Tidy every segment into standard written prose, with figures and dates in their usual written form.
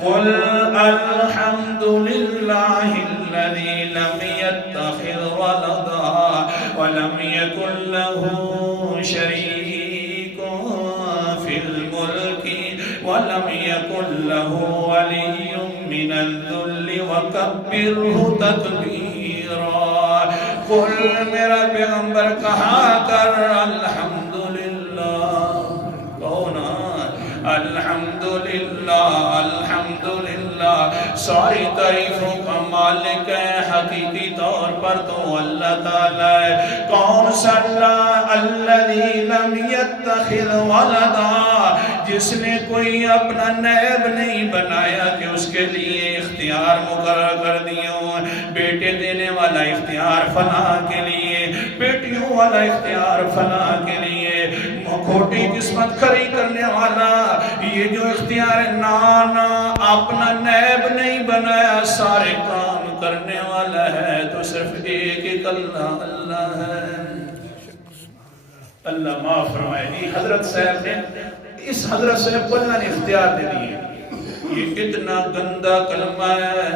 قل الحمد لله الذي لم يتخذ ولدا ولم يكن له شريك في الملك ولم يكن له ولي من الذل وكبره تكبيرا قل میرا پیغمبر کہا کر الحمدللہ کونا الحمدللہ الحمدللہ ساری تعریفوں کا مالک ہے حقیقی طور پر تو اللہ تعالیٰ ہے کون سا اللہ الذی لم یتخذ ولدا جس نے کوئی اپنا نیب نہیں بنایا کہ اس کے لیے اختیار مقرر کر دیوں بیٹے دینے والا اختیار فلاں کے لیے بیٹیوں والا اختیار فلاں کے لیے کھوٹی قسمت کھڑی کرنے والا یہ جو اختیار نانا اپنا نیب نہیں بنایا سارے کام کرنے والا ہے تو صرف ایک اللہ ہے اللہ معاف فرمائے حضرت صاحب نے اس حضرت صاحب کو اللہ نے اختیار دے دیے یہ اتنا گندہ کلمہ ہے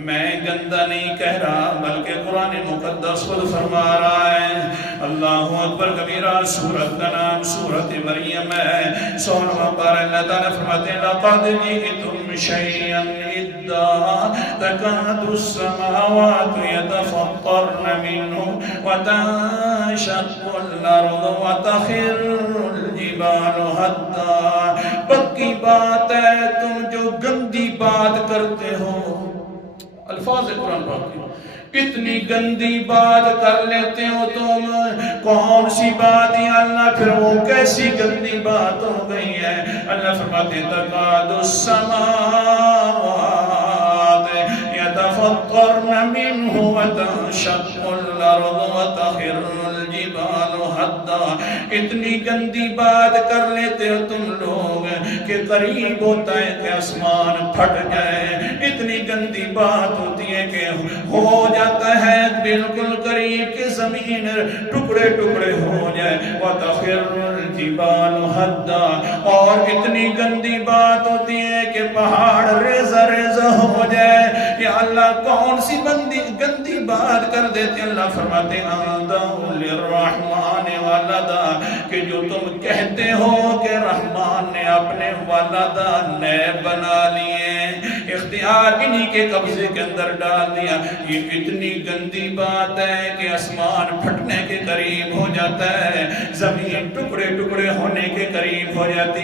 میں گندہ نہیں کہہ رہا بلکہ قرآن مقدس خود فرما رہا ہے اللہ اکبر کبیرہ سورت کا نام سورت مریم ہے 16واں پارہ اللہ تعالیٰ فرماتے ہیں لَقَدْ جِئْتُمْ شَيْئًا إِدًّا تَكَادُ السَّمَاوَاتُ يَتَفَطَّرْنَ مِنْهُ وَتَنشَقُّ الْأَرْضُ وَتَخِرُّ الْجِبَالُ هَدًّا پکی بات ہے تم جو گندی بات کرتے ہو الفاظ قرآن پاک کی اتنی گندی بات کر لیتے ہو تم کون سی بات یا اللہ پھر وہ کیسی گندی بات ہو گئی ہے اللہ فرماتے تکاد السماوات يتفطرن منه وتنشق الارض وتخر الجبال هدا اتنی گندی بات کر لیتے ہو تم لوگ کہ قریب ہوتا ہے کہ آسمان پھٹ جائے اتنی گندی بات ہوتی ہے کہ ہو جاتا ہے بالکل قریب کہ زمین ٹکڑے ٹکڑے ہو جائے وَتَخِرُّ الْجِبَالُ هَدًّا اور اتنی گندی بات ہوتی ہے کہ پہاڑ ریزہ ریزہ ہو جائے یا اللہ کون سی گندی بات کر دیتے اللہ فرماتے آدَوْ لِلرَّحْمَانِ وَلَدًا کہ جو تم کہتے ہو کہ رحمان نے اپنے والدہ نیب بنا لیے اختیار انہی کے قبضے کے اندر ڈال دیا یہ اتنی گندی بات ہے کہ آسمان پھٹنے کے قریب ہو جاتا ہے زمین ٹکڑے ٹکڑے ہونے کے قریب ہو جاتی